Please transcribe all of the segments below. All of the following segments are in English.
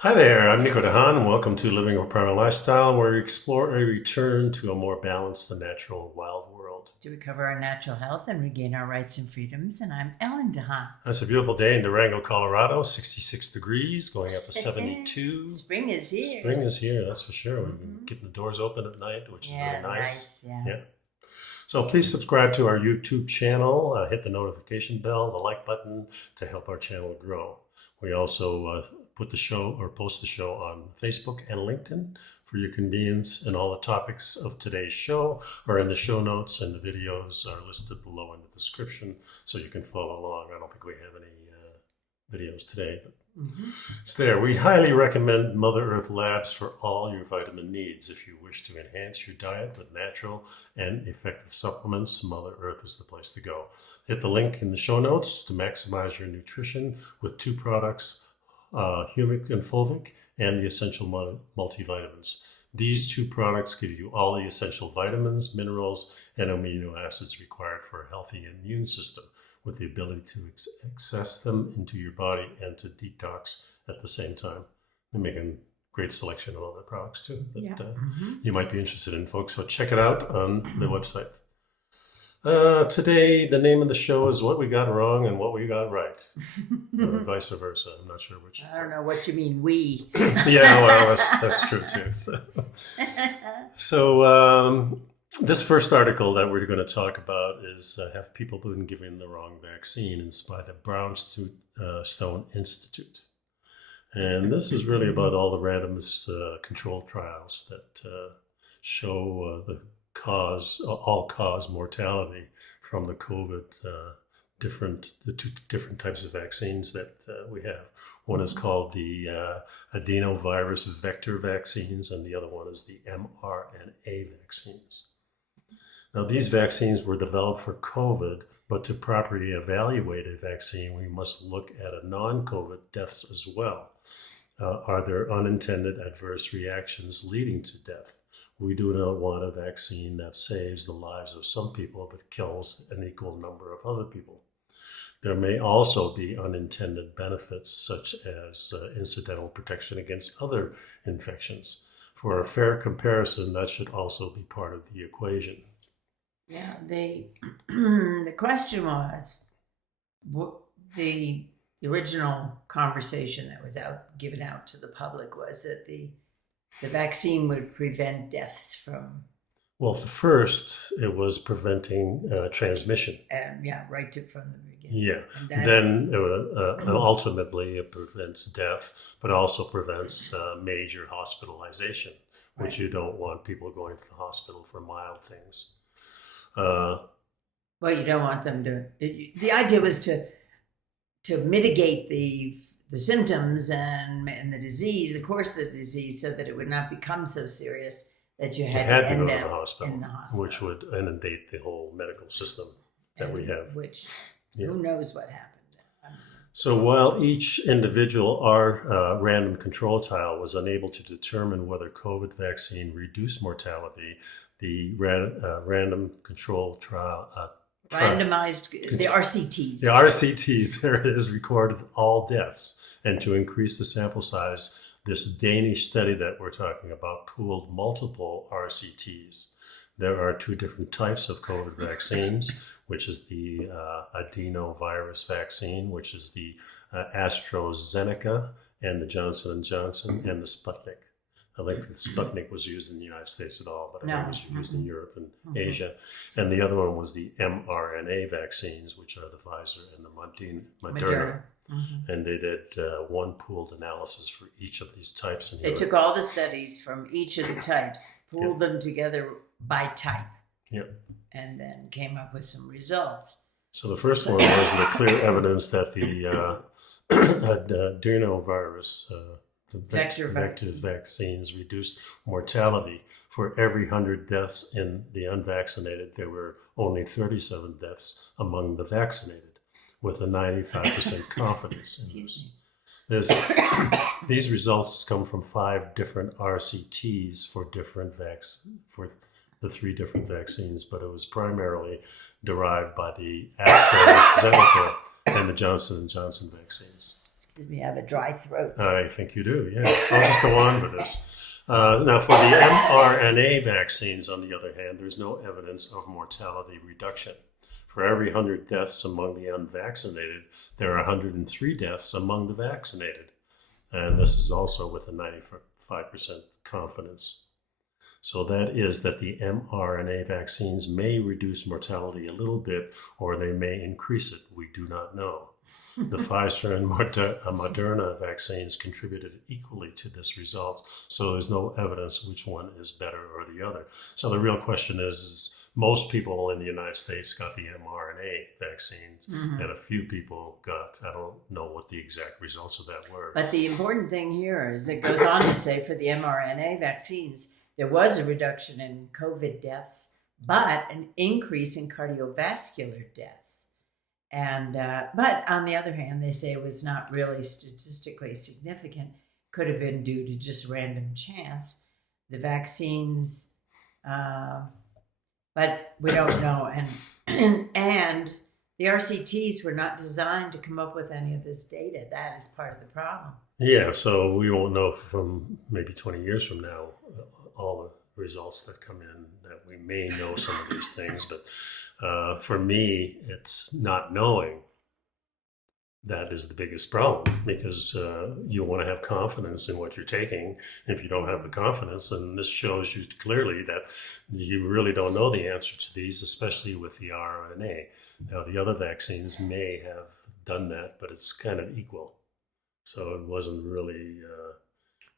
Hi there, I'm nicodehaan, and welcome to Living a Primal Lifestyle, where we explore a return to a more balanced and natural wild world. To recover our natural health and regain our rights and freedoms. And I'm Ellen DeHaan. It's a beautiful day in Durango, Colorado, 66 degrees, going up to 72. Spring is here. Spring is here, that's for sure. We've been getting the doors open at night, which is really nice. Yeah. So please subscribe to our YouTube channel, hit the notification bell, the like button to help our channel grow. We also post the show on Facebook and LinkedIn for your convenience, and all the topics of today's show are in the show notes, and the videos are listed below in the description so you can follow along. I don't think we have any videos today, but it's there. We highly recommend Mother Earth Labs for all your vitamin needs. If you wish to enhance your diet with natural and effective supplements, Mother Earth is the place to go. Hit the link in the show notes to maximize your nutrition with two products, humic and fulvic, and the essential multivitamins. These two products give you all the essential vitamins, minerals, and amino acids required for a healthy immune system, with the ability to access them into your body and to detox at the same time. We're making a great selection of other products too that you might be interested in, folks. So check it out on the website. Today, the name of the show is What We Got Wrong and What We Got Right, or vice versa. I'm not sure which. I don't know what you mean, we. Yeah, well, that's true too. So this first article that we're going to talk about is Have People Been Given the Wrong Vaccine? It's by the Brownstone Institute. And this is really about all the randomized controlled trials that show the all-cause mortality from the COVID, the two different types of vaccines that we have. One is called the adenovirus vector vaccines, and the other one is the mRNA vaccines. Now, these vaccines were developed for COVID, but to properly evaluate a vaccine, we must look at a non-COVID deaths as well. Are there unintended adverse reactions leading to death? We do not want a vaccine that saves the lives of some people but kills an equal number of other people. There may also be unintended benefits, such as incidental protection against other infections. For a fair comparison, that should also be part of the equation. Yeah, the question was, the original conversation that was given out to the public was that the vaccine would prevent deaths from... Well, first, it was preventing transmission. Right from the beginning. Yeah. Then ultimately it prevents death, but also prevents major hospitalization, which you don't want people going to the hospital for mild things. Well, you don't want them to... The idea was to mitigate the symptoms and the disease, the course of the disease, so that it would not become so serious that you had to end up in the hospital. Which would inundate the whole medical system that we have. Which, who knows what happened. So while each individual random control trial was unable to determine whether COVID vaccine reduced mortality, the random control trial... Randomized, the RCTs. The RCTs, there it is, recorded all deaths. And to increase the sample size, this Danish study that we're talking about pooled multiple RCTs. There are two different types of COVID vaccines, which is the adenovirus vaccine, which is the AstraZeneca, and the Johnson & Johnson, and the Sputnik. I think the Sputnik was used in the United States at all, but I think it was used in Europe and Asia. And the other one was the mRNA vaccines, which are the Pfizer and the Moderna. And they did one pooled analysis for each of these types. They took all the studies from each of the types, pooled them together by type, and then came up with some results. So the first one was the clear evidence that the adenovirus vector vaccines reduced mortality. For every 100 deaths in the unvaccinated, there were only 37 deaths among the vaccinated, with a 95% confidence in this. These results come from 5 different RCTs for the 3 different vaccines, but it was primarily derived by the AstraZeneca and the Johnson & Johnson vaccines. Excuse me, I have a dry throat. I think you do, yeah. I'll just go on with this. Now, for the mRNA vaccines, on the other hand, there's no evidence of mortality reduction. For every 100 deaths among the unvaccinated, there are 103 deaths among the vaccinated. And this is also with a 95% confidence. So that is that the mRNA vaccines may reduce mortality a little bit, or they may increase it. We do not know. The Pfizer and Moderna vaccines contributed equally to this result, so there's no evidence which one is better or the other. So the real question is most people in the United States got the mRNA vaccines, and a few people got, I don't know what the exact results of that were. But the important thing here is it goes on to say for the mRNA vaccines, there was a reduction in COVID deaths, but an increase in cardiovascular deaths. And but on the other hand, they say it was not really statistically significant. Could have been due to just random chance. The vaccines, but we don't know. And the RCTs were not designed to come up with any of this data. That is part of the problem. Yeah, so we won't know from maybe 20 years from now all the results that come in, that we may know some of these things, but for me, it's not knowing that is the biggest problem, because you want to have confidence in what you're taking. If you don't have the confidence, and this shows you clearly that you really don't know the answer to these, especially with the RNA. Now, the other vaccines may have done that, but it's kind of equal. So it wasn't really...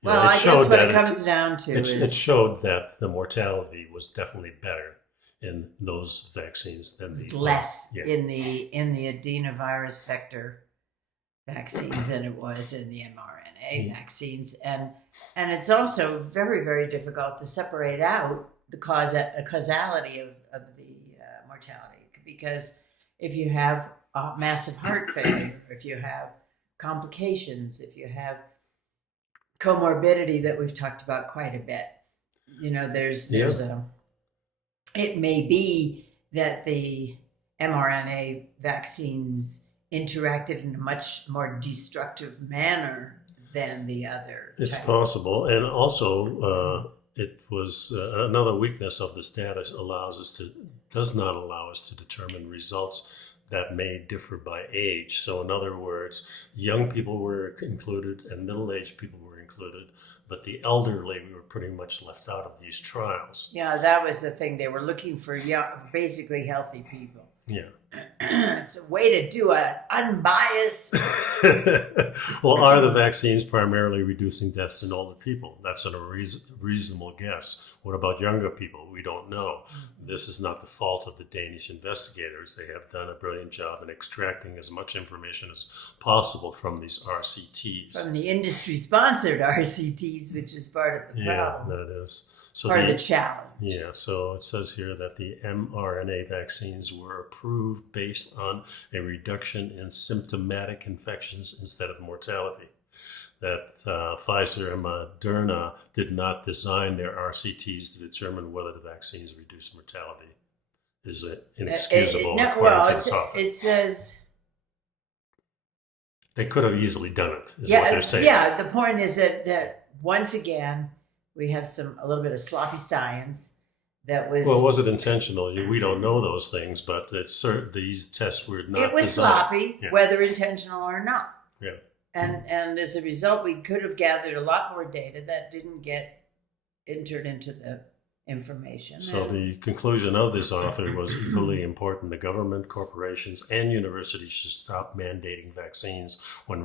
well, I guess what it comes down to is... It showed that the mortality was definitely better in those vaccines than the... less in the adenovirus vector vaccines than it was in the mRNA vaccines. And it's also very, very difficult to separate out the causality of the mortality. Because if you have massive heart failure, if you have complications, if you have comorbidity that we've talked about quite a bit, there's it may be that the mRNA vaccines interacted in a much more destructive manner than the other. It's possible. And also, it was another weakness of this data does not allow us to determine results that may differ by age. So in other words, young people were included and middle-aged people were included, but the elderly were pretty much left out of these trials. Yeah, that was the thing. They were looking for basically healthy people. Yeah. It's a way to do an unbiased... Well, are the vaccines primarily reducing deaths in older people? That's a reasonable guess. What about younger people? We don't know. This is not the fault of the Danish investigators. They have done a brilliant job in extracting as much information as possible from these RCTs. From the industry-sponsored RCTs, which is part of the problem. Yeah, that is. So part of the challenge. Yeah, so it says here that the mRNA vaccines were approved based on a reduction in symptomatic infections instead of mortality. That Pfizer and Moderna did not design their RCTs to determine whether the vaccines reduce mortality. Is it inexcusable according to this author? It says... They could have easily done it, is what they're saying. Yeah, the point is that once again... we have a little bit of sloppy science that was... Well, was it intentional? We don't know those things, but these tests were not... It was designed. sloppy, whether intentional or not. Yeah. And as a result, we could have gathered a lot more data that didn't get entered into the information. So the conclusion of this author was equally important. The government, corporations, and universities should stop mandating vaccines when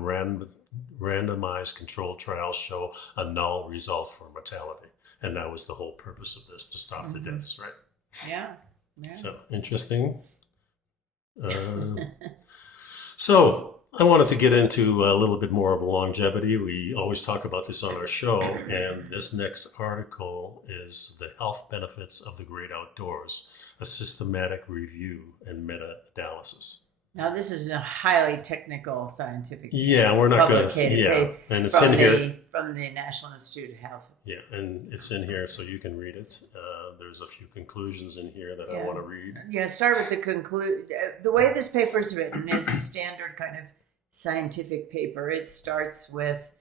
randomized controlled trials show a null result for mortality. And that was the whole purpose of this, to stop the deaths, right? Yeah. So, interesting. So, I wanted to get into a little bit more of longevity. We always talk about this on our show, and this next article is The Health Benefits of the Great Outdoors, a systematic review and meta-analysis. Now, this is a highly technical scientific we're not going to... and it's in here. From the National Institute of Health. Yeah, and it's in here so you can read it. There's a few conclusions in here that I want to read. Yeah, start with the conclude. The way this paper is written is a standard kind of scientific paper. It starts with,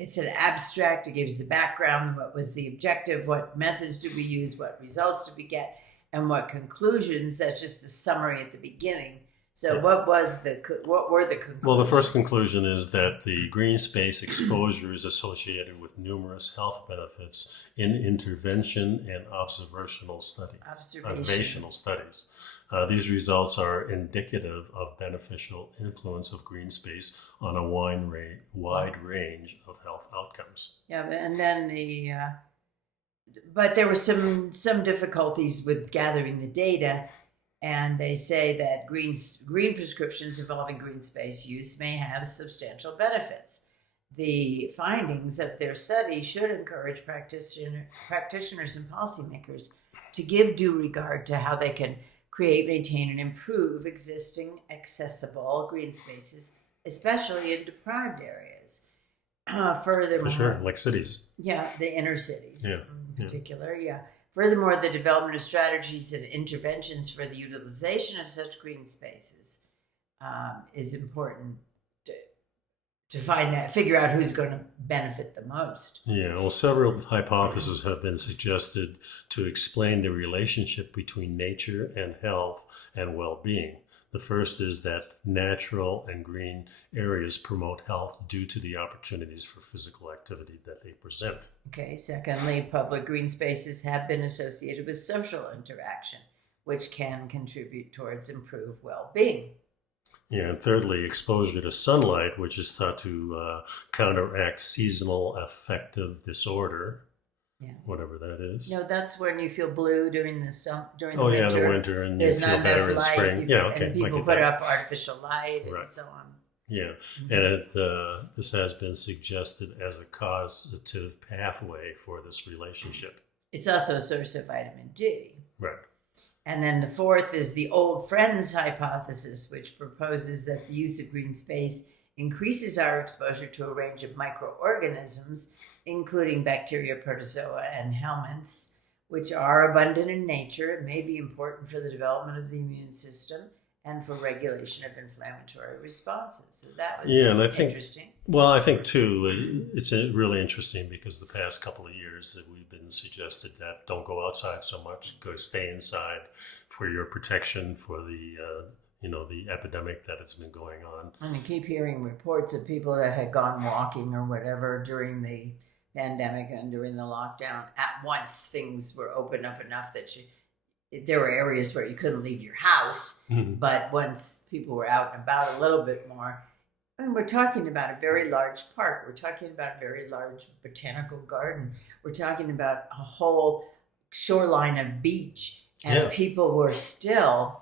it's an abstract. It gives the background, what was the objective, what methods did we use, what results did we get, and what conclusions. That's just the summary at the beginning. So what were the conclusions? Well, the first conclusion is that the green space exposure is associated with numerous health benefits in intervention and observational studies. These results are indicative of beneficial influence of green space on a wide range of health outcomes. Yeah, and then but there were some difficulties with gathering the data. And they say that green prescriptions involving green space use may have substantial benefits. The findings of their study should encourage practitioners and policymakers to give due regard to how they can create, maintain, and improve existing accessible green spaces, especially in deprived areas. Furthermore, for sure, like cities. Yeah, the inner cities in particular, yeah. Furthermore, the development of strategies and interventions for the utilization of such green spaces is important to figure out who's going to benefit the most. Yeah, well, several hypotheses have been suggested to explain the relationship between nature and health and well-being. The first is that natural and green areas promote health due to the opportunities for physical activity that they present. Okay, secondly, public green spaces have been associated with social interaction, which can contribute towards improved well-being. Yeah, and thirdly, exposure to sunlight, which is thought to counteract seasonal affective disorder. Yeah. Whatever that is. No, that's when you feel blue during the winter. Oh yeah, the winter, and there's you feel not better enough in spring. light. Okay. And people put up artificial light and so on. Yeah, and this has been suggested as a causative pathway for this relationship. It's also a source of vitamin D. Right. And then the fourth is the old friends hypothesis, which proposes that the use of green space increases our exposure to a range of microorganisms, including bacteria, protozoa, and helminths, which are abundant in nature and may be important for the development of the immune system and for regulation of inflammatory responses. So that was interesting. Well, I think, too, it's really interesting because the past couple of years that we've been suggested that don't go outside so much, go stay inside for your protection, for the the epidemic that has been going on. And you keep hearing reports of people that had gone walking or whatever during the pandemic and during the lockdown. At once, things were opened up enough that there were areas where you couldn't leave your house. Mm-hmm. But once people were out and about a little bit more, and we're talking about a very large park. We're talking about a very large botanical garden. We're talking about a whole shoreline of beach. And people were still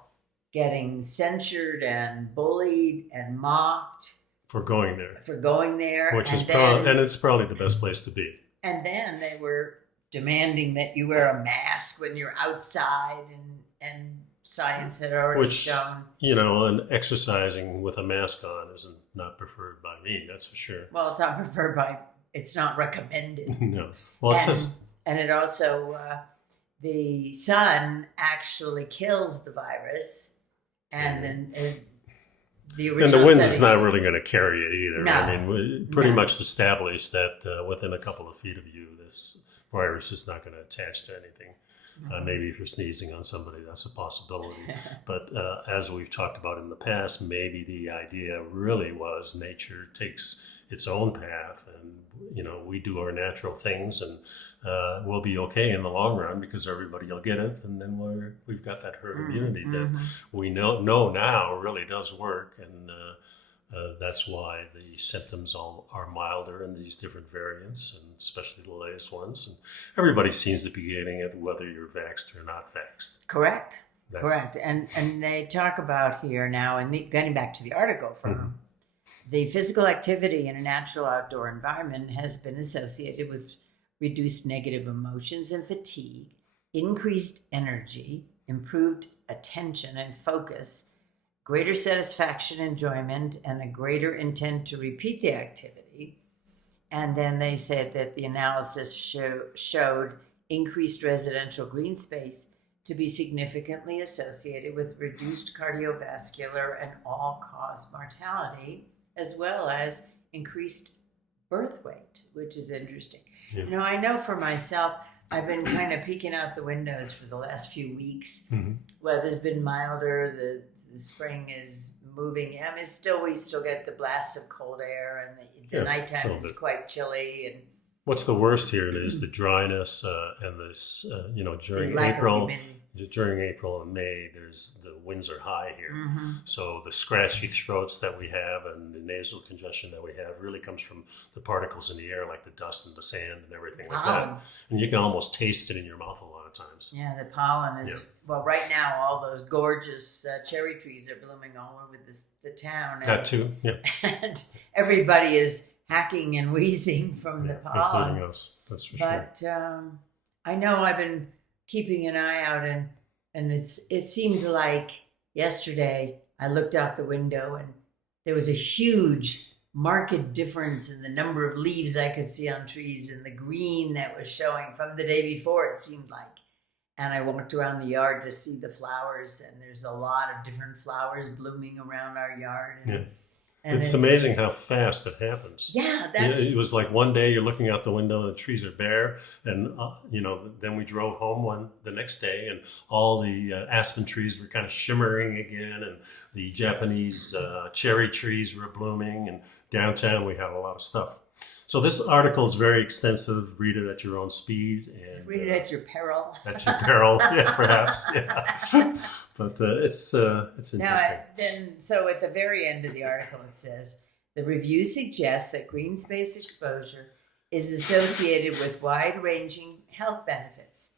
getting censured and bullied and mocked for going there, which is it's probably the best place to be. And then they were demanding that you wear a mask when you're outside, and science had already shown. And exercising with a mask on isn't not preferred by me. That's for sure. Well, it's not recommended. No. Well, and it also the sun actually kills the virus. And the wind is not really going to carry it either. No, I mean, we pretty much established that within a couple of feet of you, this virus is not going to attach to anything. Maybe if you're sneezing on somebody, that's a possibility. But as we've talked about in the past, maybe the idea really was nature takes its own path, and we do our natural things, and we'll be okay in the long run because everybody will get it, and then we've got that herd immunity that we know now really does work, and that's why the symptoms are milder in these different variants, and especially the latest ones. And everybody seems to be getting it, whether you're vaxxed or not vaxxed. Correct. And they talk about here now, and getting back to the article from the physical activity in a natural outdoor environment has been associated with reduced negative emotions and fatigue, increased energy, improved attention and focus, greater satisfaction, enjoyment, and a greater intent to repeat the activity. And then they said that the analysis showed increased residential green space to to be significantly associated with reduced cardiovascular and all-cause mortality, as well as increased birth weight, which is interesting. Yeah. You know, I know for myself, I've been kind of peeking out the windows for the last few weeks. Mm-hmm. Weather's been milder. The spring is moving. I mean, we still get the blasts of cold air, and the nighttime is quite chilly. And what's the worst here is the dryness and this, during April and May, the winds are high here. Mm-hmm. So the scratchy throats that we have and the nasal congestion that we have really comes from the particles in the air, like the dust and the sand and everything like that. And you can almost taste it in your mouth a lot of times. Yeah, the pollen is, well, right now, all those gorgeous cherry trees are blooming all over the town. That too, yeah. And everybody is hacking and wheezing from the pollen. Including us, that's for sure. But I know I've been keeping an eye out, and it seemed like yesterday I looked out the window and there was a huge marked difference in the number of leaves I could see on trees and the green that was showing from the day before, it seemed like. And I walked around the yard to see the flowers, and there's a lot of different flowers blooming around our yard. And it's amazing how fast it happens. Yeah, it was like one day you're looking out the window and the trees are bare, and then we drove home the next day, and all the aspen trees were kind of shimmering again, and the Japanese cherry trees were blooming, and downtown we had a lot of stuff. So this article is very extensive. Read it at your own speed. And read it at your peril. At your peril, yeah, perhaps. Yeah. But it's interesting. Now, so at the very end of the article, it says, the review suggests that green space exposure is associated with wide-ranging health benefits.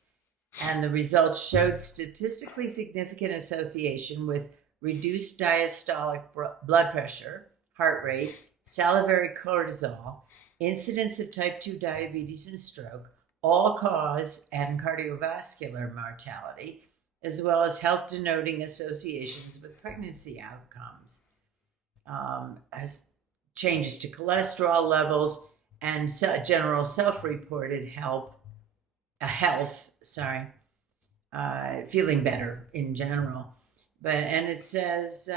And the results showed statistically significant association with reduced diastolic blood pressure, heart rate, salivary cortisol, incidence of type 2 diabetes and stroke, all-cause and cardiovascular mortality, as well as health-denoting associations with pregnancy outcomes, as changes to cholesterol levels, and general self-reported feeling better in general. And it says,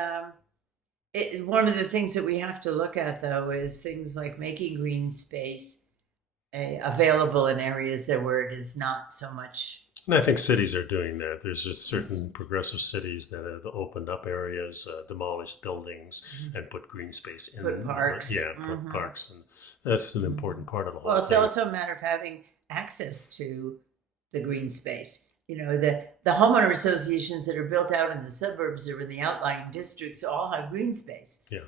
one of the things that we have to look at, though, is things like making green space available in areas where it is not so much. And I think cities are doing that. There's just certain progressive cities that have opened up areas, demolished buildings, and put green space in. Put parks. Put parks. And that's an important part of the whole thing. Well, it's thing. also a matter of having access to the green space. You know, the homeowner associations that are built out in the suburbs or in the outlying districts all have green space. Yeah.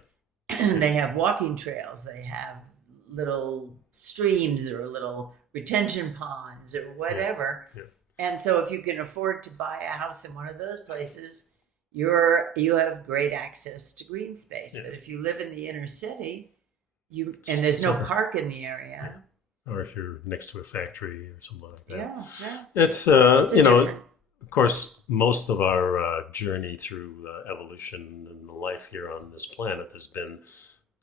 They have walking trails. They have little streams or little retention ponds or whatever. Yeah. And so if you can afford to buy a house in one of those places, you have great access to green space. Yeah. But if you live in the inner city, and there's no park in the area. Yeah. Or if you're next to a factory or something like that. Yeah. It's, of course, most of our journey through evolution and life here on this planet has been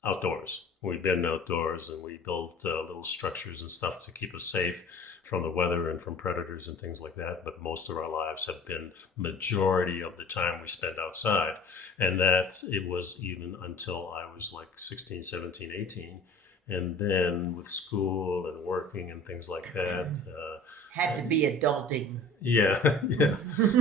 outdoors. We've been outdoors and we built little structures and stuff to keep us safe from the weather and from predators and things like that. But most of our lives have been, majority of the time we spend outside. And that it was even until I was like 16, 17, 18. And then with school and working and things like that. Had to be adulting. Yeah.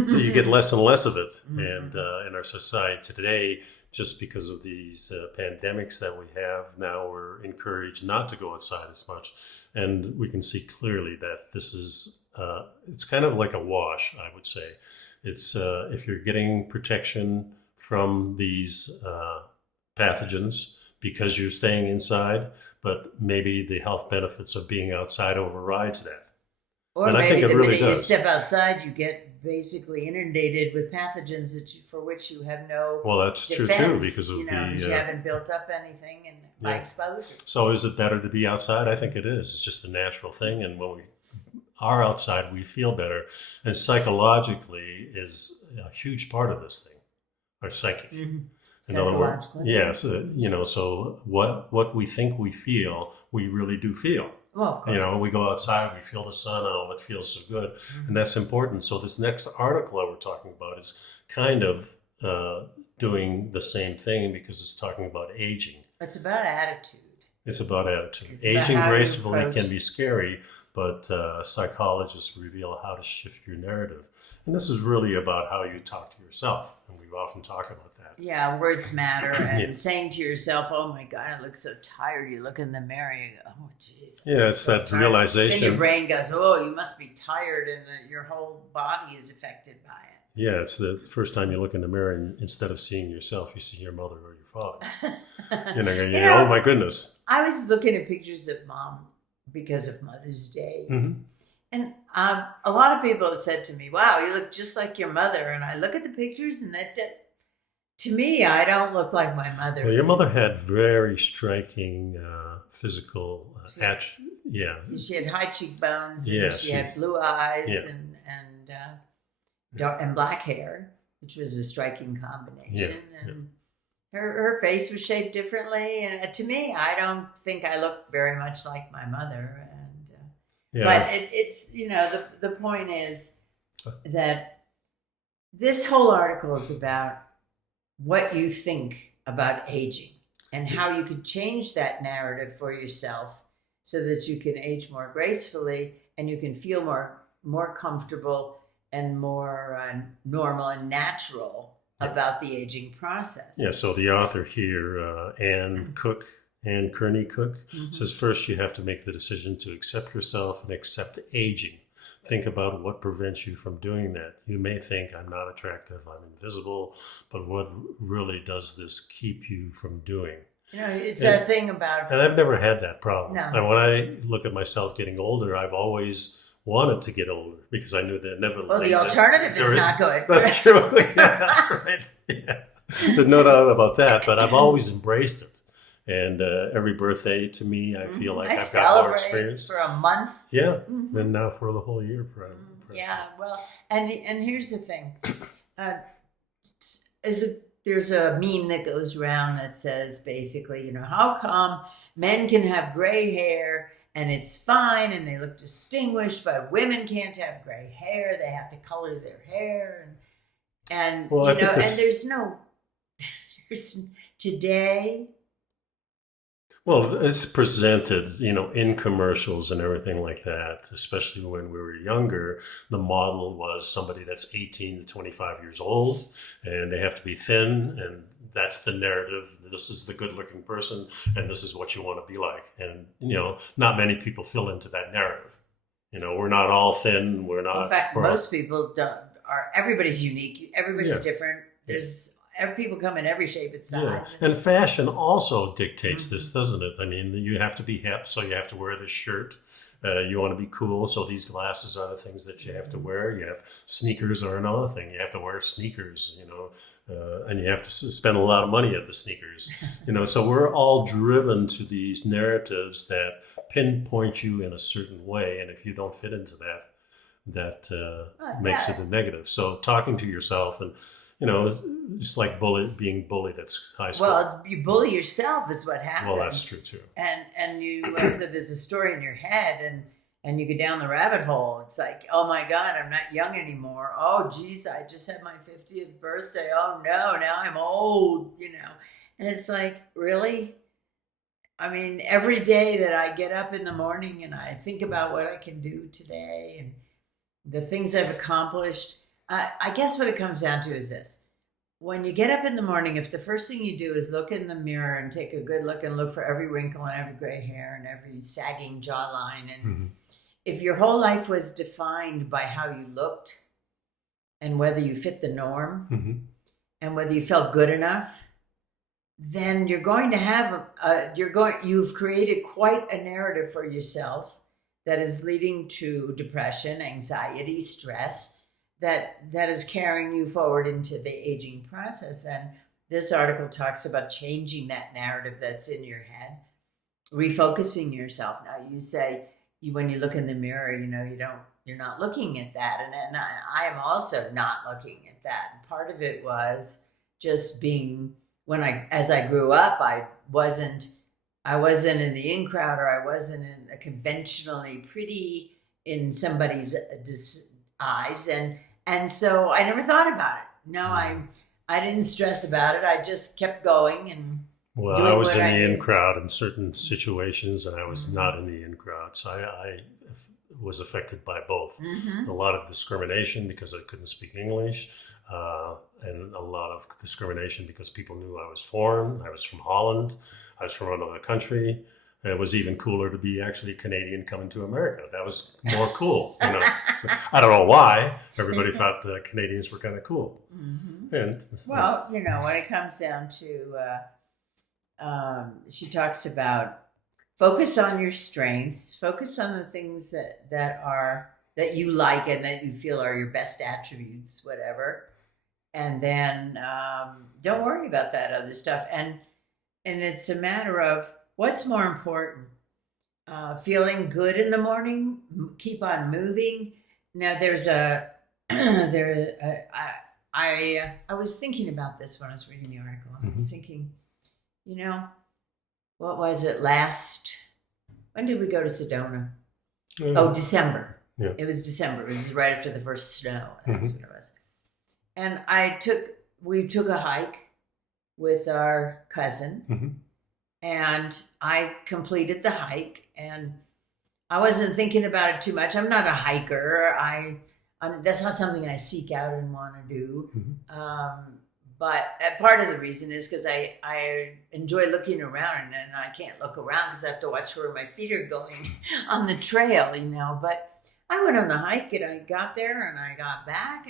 So you get less and less of it. Mm-hmm. And in our society today, just because of these pandemics that we have, now we're encouraged not to go outside as much. And we can see clearly that this is, it's kind of like a wash, I would say. It's if you're getting protection from these pathogens because you're staying inside, but maybe the health benefits of being outside overrides that. Or and maybe I think the it really minute does. You step outside, you get basically inundated with pathogens for which you have no that's defense, true too, because of you haven't built up anything by exposure. So is it better to be outside? I think it is. It's just a natural thing. And when we are outside, we feel better. And psychologically is a huge part of this thing, our psyche. Mm-hmm. In other words, so what we think we feel, we really do feel. Well, of course. You know, we go outside, we feel the sun, oh, it feels so good. And that's important. So this next article that we're talking about is kind of doing the same thing because it's talking about aging. It's about attitude. It's about attitude. It's about Aging how you gracefully approach- can be scary, but psychologists reveal how to shift your narrative. And this is really about how you talk to yourself. And we've often talked about that. Yeah, words matter. And Yeah. saying to yourself, oh my God, I look so tired. You look in the mirror, you go, oh, jeez. Yeah, it's that Then realization. your brain goes, oh, you must be tired, and your whole body is affected by it. Yeah, it's the first time you look in the mirror and instead of seeing yourself, you see your mother or your father. Oh my goodness. I was looking at pictures of Mom because of Mother's Day. Mm-hmm. And a lot of people have said to me, wow, you look just like your mother. And I look at the pictures and to me, I don't look like my mother. Well, your mother had very striking physical yeah. She had high cheekbones, and Yeah, she had blue eyes Yeah. and black hair, which was a striking combination. Yeah, And her face was shaped differently. And to me, I don't think I look very much like my mother. And but it's the point is that this whole article is about what you think about aging and how you could change that narrative for yourself so that you can age more gracefully and you can feel more comfortable and more normal and natural about the aging process. Yeah, so the author here, Anne Kearney Cook, says first you have to make the decision to accept yourself and accept aging. Think about what prevents you from doing that. You may think, I'm not attractive, I'm invisible, but what really does this keep you from doing? It's that thing about... And I've never had that problem. No. And when I look at myself getting older, I've always wanted to get older because I knew that inevitably... Well, the alternative is not good. That's true. Yeah, that's right. Yeah. There's no doubt about that, but I've always embraced it. And every birthday to me, I feel like I've got more experience. For a month. Yeah, and now for the whole year. Yeah, well, and here's the thing. There's a meme that goes around that says basically, how come men can have gray hair and it's fine and they look distinguished, but women can't have gray hair. They have to color their hair. And there's today... Well, it's presented, in commercials and everything like that, especially when we were younger. The model was somebody that's 18 to 25 years old, and they have to be thin, and that's the narrative. This is the good-looking person, and this is what you want to be like. And, not many people fill into that narrative. We're not all thin. We're not... In fact, most people everybody's unique. Everybody's different. People come in every shape and size. Yeah. And fashion also dictates this, doesn't it? I mean, you have to be hip, so you have to wear this shirt. You want to be cool, so these glasses are the things that you have to wear. Sneakers are another thing. You have to wear sneakers, and you have to spend a lot of money at the sneakers. So we're all driven to these narratives that pinpoint you in a certain way, and if you don't fit into that makes it a negative. So talking to yourself and just like being bullied at high school. Well, you bully yourself is what happens. Well, that's true too. And you, there's a story in your head, and you go down the rabbit hole. It's like, oh my God, I'm not young anymore. Oh, geez, I just had my 50th birthday. Oh no, now I'm old. And it's like, really? I mean, every day that I get up in the morning and I think about what I can do today and the things I've accomplished. I guess what it comes down to is this. When you get up in the morning, if the first thing you do is look in the mirror and take a good look and look for every wrinkle and every gray hair and every sagging jawline, and if your whole life was defined by how you looked and whether you fit the norm and whether you felt good enough, then you're going to have you've created quite a narrative for yourself that is leading to depression, anxiety, stress, that is carrying you forward into the aging process. And this article talks about changing that narrative that's in your head, refocusing yourself. Now you say when you look in the mirror, you're not looking at that. And I am also not looking at that. And part of it was just being, as I grew up, I wasn't I wasn't in the in crowd, or I wasn't in a conventionally pretty in somebody's eyes, and so I never thought about it. No, I didn't stress about it. I just kept going and. Well, I was in the in crowd in certain situations, and I was not in the in crowd. So I was affected by both. A lot of discrimination because I couldn't speak English, and a lot of discrimination because people knew I was foreign. I was from Holland. I was from another country. And it was even cooler to be actually a Canadian coming to America. That was more cool. So, I don't know why. Everybody thought Canadians were kind of cool. And well, when it comes down to... she talks about focus on your strengths, focus on the things that you like and that you feel are your best attributes, whatever. And then don't worry about that other stuff. And it's a matter of what's more important. Feeling good in the morning, keep on moving. Now I was thinking about this when I was reading the article. I was thinking, what was it when did we go to Sedona? December. Yeah. It was December. It was right after the first snow. That's what it was. And we took a hike with our cousin, and I completed the hike, and I wasn't thinking about it too much. I'm not a hiker. That's not something I seek out and want to do. But part of the reason is because I enjoy looking around, and I can't look around because I have to watch where my feet are going on the trail, But I went on the hike, and I got there, and I got back,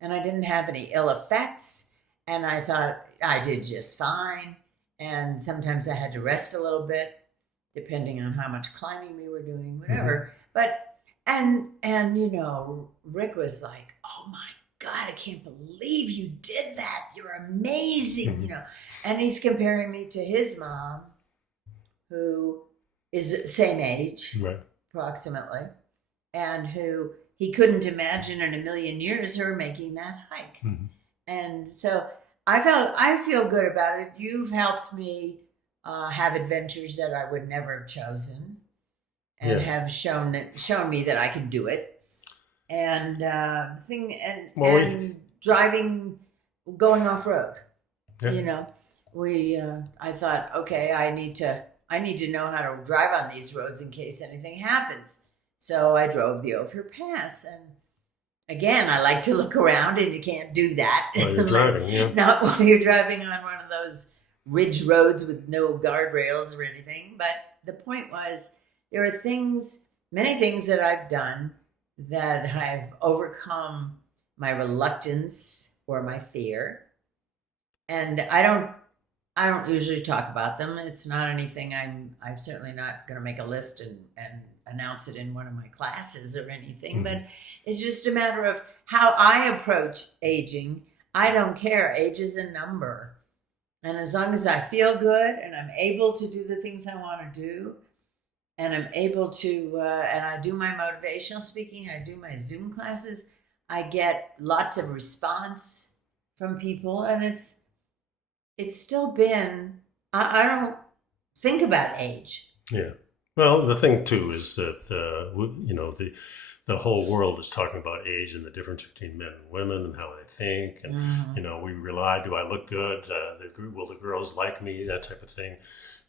and I didn't have any ill effects. And I thought I did just fine. And sometimes I had to rest a little bit, depending on how much climbing we were doing, whatever. But and Rick was like, "Oh my God, I can't believe you did that. You're amazing," And he's comparing me to his mom, who is the same age, approximately, and who he couldn't imagine in a million years her making that hike. And so I feel good about it. You've helped me have adventures that I would never have chosen, and have shown me that I can do it. And driving, going off road. I thought, okay, I need to know how to drive on these roads in case anything happens. So I drove the Ophir Pass, and again, I like to look around, and you can't do that while you're driving. Not while you're driving on one of those ridge roads with no guardrails or anything. But the point was, there are many things that I've done that have overcome my reluctance or my fear, and I don't usually talk about them. It's not anything I'm certainly not going to make a list and announce it in one of my classes or anything. But it's just a matter of how I approach aging. I don't care. Age is a number, and as long as I feel good and I'm able to do the things I want to do, and I'm able to, and I do my motivational speaking, I do my Zoom classes, I get lots of response from people, and it's still been, I don't think about age. Yeah. Well, the thing too is that, the whole world is talking about age and the difference between men and women and how they think. And, we rely, do I look good? Will the girls like me? That type of thing.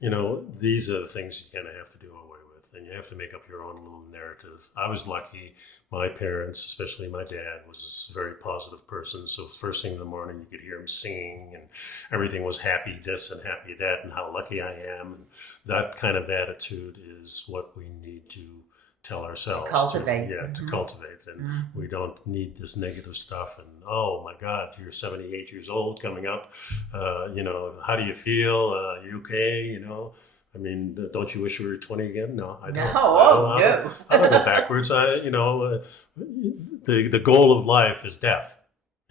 These are the things you kind of have to do away with, and you have to make up your own little narrative. I was lucky. My parents, especially my dad, was a very positive person. So first thing in the morning, you could hear him singing, and everything was happy this and happy that, and how lucky I am. And that kind of attitude is what we need to tell ourselves. To cultivate. To cultivate. And we don't need this negative stuff. And, oh my God, you're 78 years old coming up. How do you feel? You okay? I mean, don't you wish you were 20 again? No, I don't. No. I don't go backwards. The goal of life is death,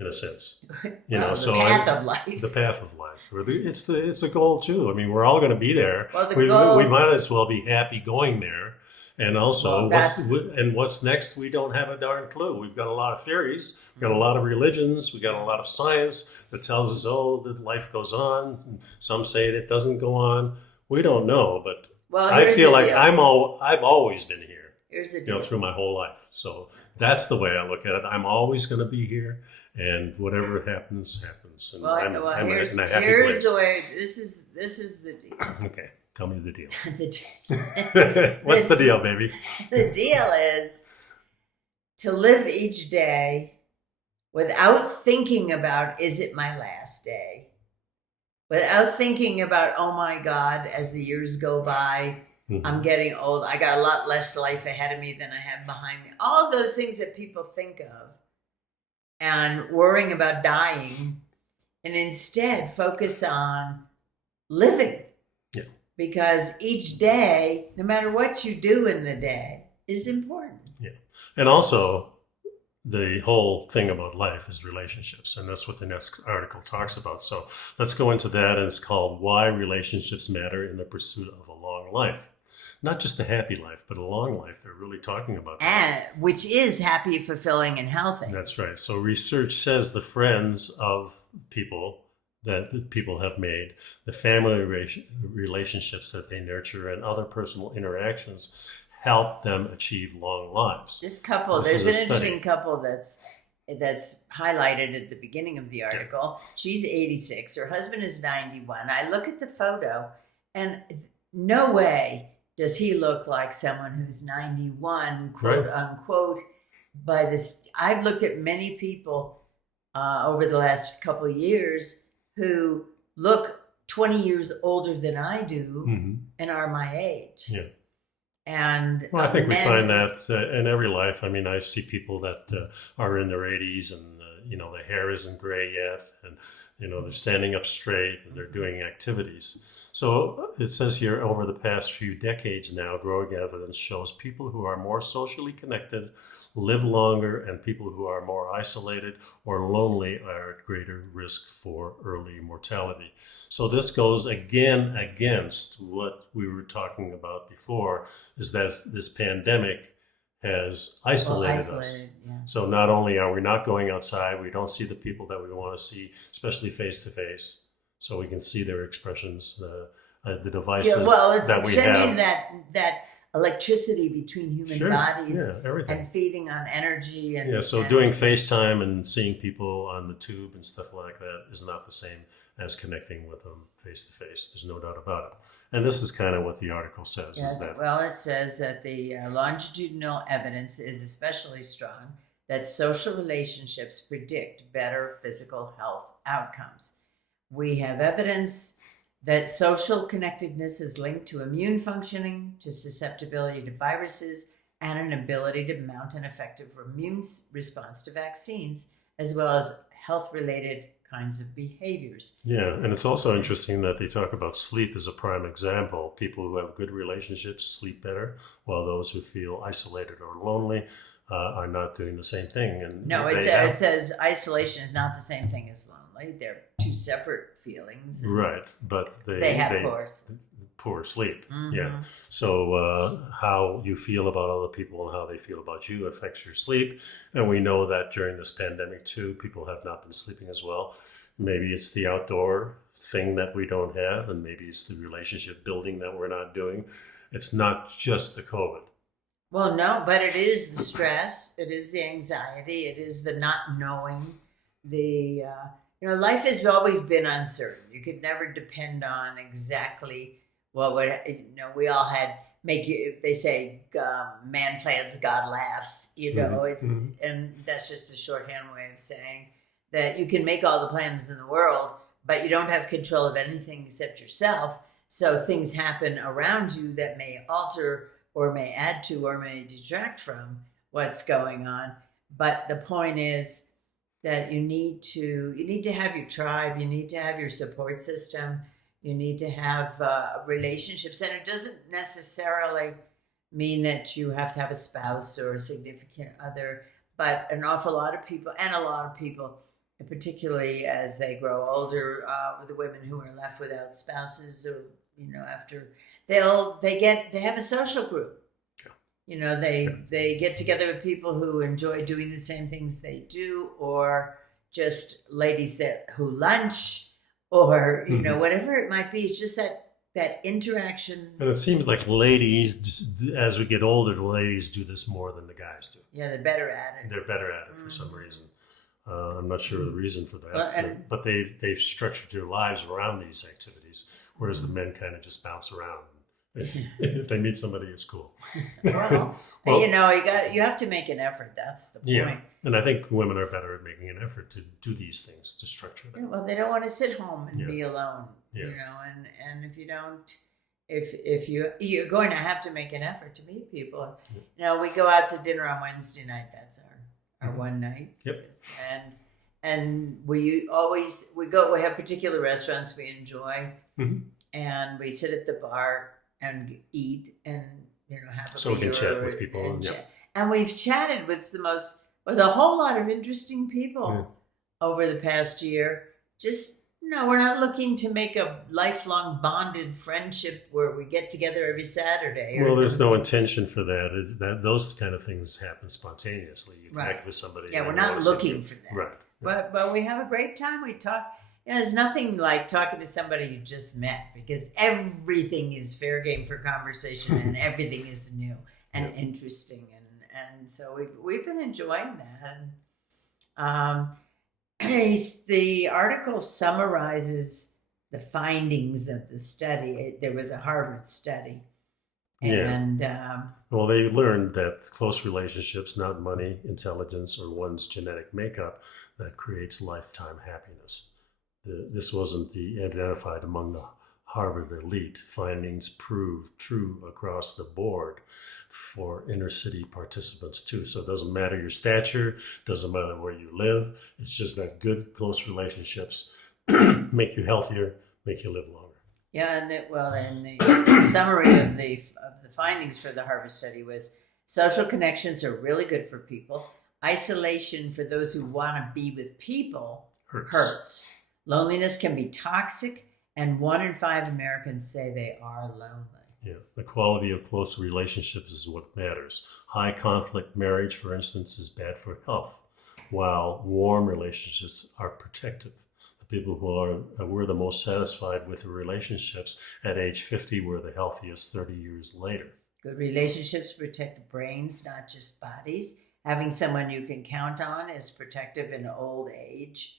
in a sense. The path of life. The path of life. It's a goal too. I mean, we're all going to be there. Well, we might as well be happy going there. And also, what's next? We don't have a darn clue. We've got a lot of theories. We've got a lot of religions. We've got a lot of science that tells us, that life goes on. Some say it doesn't go on. We don't know, but Well, I here's feel the like deal. I've always been here, Here's the you know, deal. through my whole life. So that's the way I look at it. I'm always going to be here, and whatever happens, happens. And I'm here's in a happy here's place. the way. This is the deal. Okay, tell me the deal. What's the deal, baby? The deal is to live each day without thinking about, is it my last day? Without thinking about, oh my God, as the years go by, I'm getting old. I got a lot less life ahead of me than I have behind me. All of those things that people think of and worrying about dying, and instead focus on living. Yeah. Because each day, no matter what you do in the day, is important. Yeah. And also, the whole thing about life is relationships, and that's what the next article talks about. So let's go into that, and it's called Why Relationships Matter in the Pursuit of a Long Life. Not just a happy life, but a long life. They're really talking about that. And which is happy, fulfilling, and healthy. That's right. So research says the friends of people that people have made, the family relationships that they nurture, and other personal interactions help them achieve long lives. This couple, there's an interesting couple that's highlighted at the beginning of the article. She's 86. Her husband is 91. I look at the photo, and no way does he look like someone who's 91, quote unquote. By this, I've looked at many people over the last couple of years who look 20 years older than I do and are my age. Yeah. And well, I think we find that in every life. I mean, I see people that are in their 80s, and you know, the hair isn't gray yet, and you know, they're standing up straight and they're doing activities. So it says here, over the past few decades now, growing evidence shows people who are more socially connected live longer, and people who are more isolated or lonely are at greater risk for early mortality. So this goes again against what we were talking about before, is that this pandemic has isolated us. Yeah. So not only are we not going outside, we don't see the people that we want to see, especially face to face, so we can see their expressions, the devices that we have. It's changing that electricity between human bodies and feeding on energy. And so doing FaceTime and seeing people on the tube and stuff like that is not the same as connecting with them face to face. There's no doubt about it. And this is kind of what the article says. Yes, is that well, it says that the longitudinal evidence is especially strong that social relationships predict better physical health outcomes. We have evidence that social connectedness is linked to immune functioning, to susceptibility to viruses, and an ability to mount an effective immune response to vaccines, as well as health-related kinds of behaviors. Yeah, and it's also interesting that they talk about sleep as a prime example. People who have good relationships sleep better, while those who feel isolated or lonely are not doing the same thing. And no, it says isolation is not the same thing as lonely. They're two separate feelings. Right, but they have poor sleep. Yeah. So how you feel about other people and how they feel about you affects your sleep. And we know that during this pandemic too, people have not been sleeping as well. Maybe it's the outdoor thing that we don't have, and maybe it's the relationship building that we're not doing. It's not just the COVID. Well, no, but it is the stress. It is the anxiety. It is the not knowing. Life has always been uncertain. You could never depend on exactly what would, we all had they say, man plans, God laughs, and that's just a shorthand way of saying that you can make all the plans in the world, but you don't have control of anything except yourself. So things happen around you that may alter or may add to or may detract from what's going on. But the point is that you need to have your tribe, you need to have your support system, you need to have relationships. And it doesn't necessarily mean that you have to have a spouse or a significant other, but an awful lot of people, and particularly as they grow older, the women who are left without spouses, or after they have a social group. They get together with people who enjoy doing the same things they do, or just ladies who lunch, or whatever it might be. It's just that that interaction. And it seems like ladies, as we get older, the ladies do this more than the guys do. Yeah, they're better at it. They're better at it for some reason. I'm not sure the reason for that, Well, but they've structured their lives around these activities, whereas the men kind of just bounce around. If they meet somebody, it's cool. Well, you have to make an effort. That's the point. Yeah, and I think women are better at making an effort to do these things, to structure them. Yeah, well, they don't want to sit home and be alone, Yeah. and if you don't, if you're going to have to make an effort to meet people. We go out to dinner on Wednesday night. That's our one night. Yep. And we have particular restaurants we enjoy, and we sit at the bar and eat and have a so beer. We can chat with people. And we've chatted with a whole lot of interesting people over the past year. Just we're not looking to make a lifelong bonded friendship where we get together every Saturday. Well, there's no intention for that. Those kind of things happen spontaneously. You connect with somebody. Yeah, we're not looking for that. Right. But we have a great time. We talk. There's nothing like talking to somebody you just met, because everything is fair game for conversation and everything is new and interesting. And so we've been enjoying that. The article summarizes the findings of the study. There was a Harvard study. And well, they learned that close relationships, not money, intelligence, or one's genetic makeup, that creates lifetime happiness. This wasn't identified among the Harvard elite. Findings proved true across the board for inner city participants too. So it doesn't matter your stature, doesn't matter where you live. It's just that good, close relationships make you healthier, make you live longer. Yeah, and the summary of the findings for the Harvard study was: social connections are really good for people. Isolation for those who want to be with people hurts. Loneliness can be toxic, and 1 in 5 Americans say they are lonely. Yeah, the quality of close relationships is what matters. High conflict marriage, for instance, is bad for health, while warm relationships are protective. The people who were the most satisfied with the relationships at age 50 were the healthiest 30 years later. Good relationships protect brains, not just bodies. Having someone you can count on is protective in old age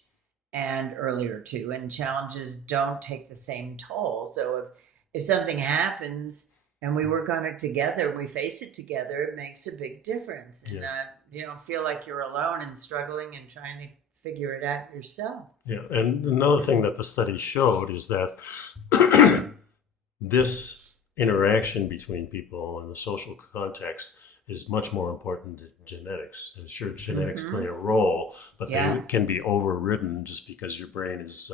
and earlier too, and challenges don't take the same toll. So if something happens and we work on it together, we face it together, it makes a big difference. And you don't feel like you're alone and struggling and trying to figure it out yourself. Yeah, and another thing that the study showed is that this interaction between people in the social context is much more important than genetics. And sure, genetics play a role, but they can be overridden just because your brain is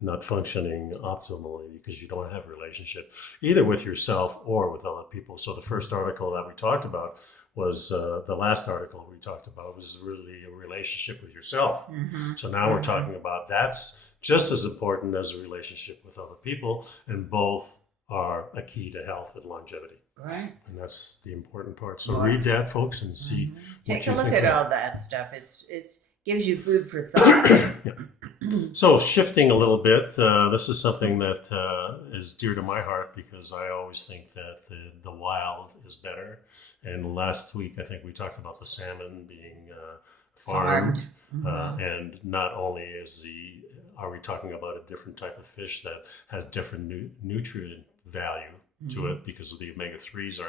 not functioning optimally because you don't have a relationship either with yourself or with other people. So the first article that we talked about was the last article we talked about was really a relationship with yourself. So now we're talking about that's just as important as a relationship with other people, and both are a key to health and longevity. Right. And that's the important part. So read that, folks, and see. Take a look at all that stuff. It's gives you food for thought. So shifting a little bit, this is something that is dear to my heart because I always think that the wild is better. And last week, I think we talked about the salmon being farmed. And not only are we talking about a different type of fish that has different nutrient value to it because of the omega-3s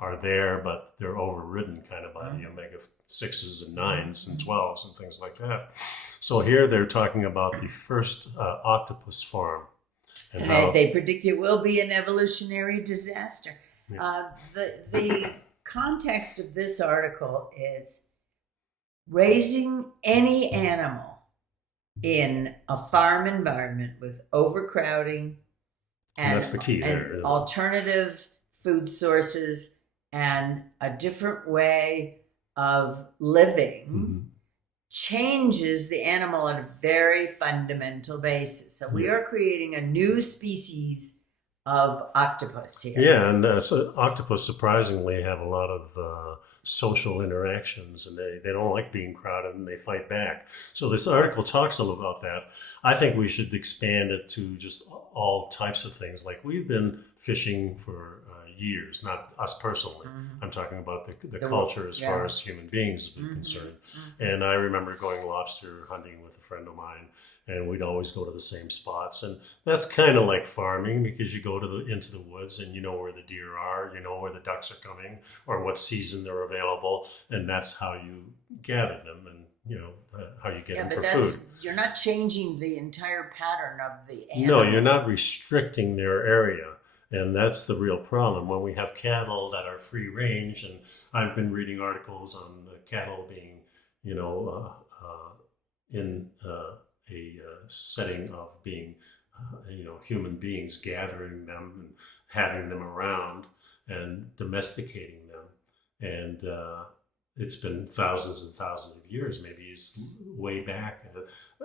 are there, but they're overridden kind of by the omega-6s and 9s and 12s and things like that. So here they're talking about the first octopus farm. And they predict it will be an evolutionary disaster. Yeah. The context of this article is raising any animal in a farm environment with overcrowding and that's the key there, and alternative food sources and a different way of living changes the animal on a very fundamental basis. So we are creating a new species of octopus here. Yeah, and so octopus surprisingly have a lot of social interactions, and they don't like being crowded, and they fight back. So this article talks a little about that. I think we should expand it to just all types of things. Like, we've been fishing for years, not us personally. I'm talking about the culture as far as human beings are concerned. And I remember going lobster hunting with a friend of mine, and we'd always go to the same spots. And that's kind of like farming, because you go into the woods and you know where the deer are, you know where the ducks are coming, or what season they're available, and that's how you gather them, and how you get them for food. You're not changing the entire pattern of the No, animal. you're not restricting their area. And that's the real problem when we have cattle that are free range. And I've been reading articles on cattle being, in a setting of being, human beings, gathering them and having them around and domesticating them. And it's been thousands and thousands of years, maybe it's way back,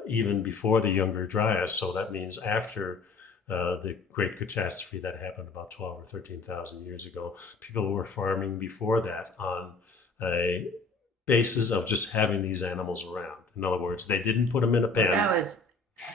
even before the Younger Dryas. So that means after the great catastrophe that happened about 12 or 13,000 years ago. People were farming before that on a basis of just having these animals around. In other words, they didn't put them in a pen.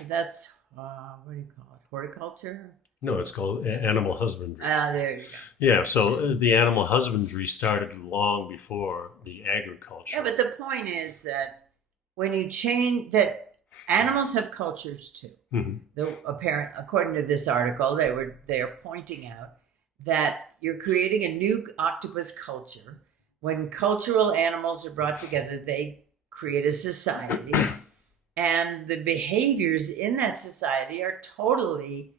That's what do you call it? Horticulture? No, it's called animal husbandry. There you go. Yeah, so the animal husbandry started long before the agriculture. Yeah, but the point is that when you change that, animals have cultures too. According to this article, they are pointing out that you're creating a new octopus culture. When cultural animals are brought together, they create a society, and the behaviors in that society are totally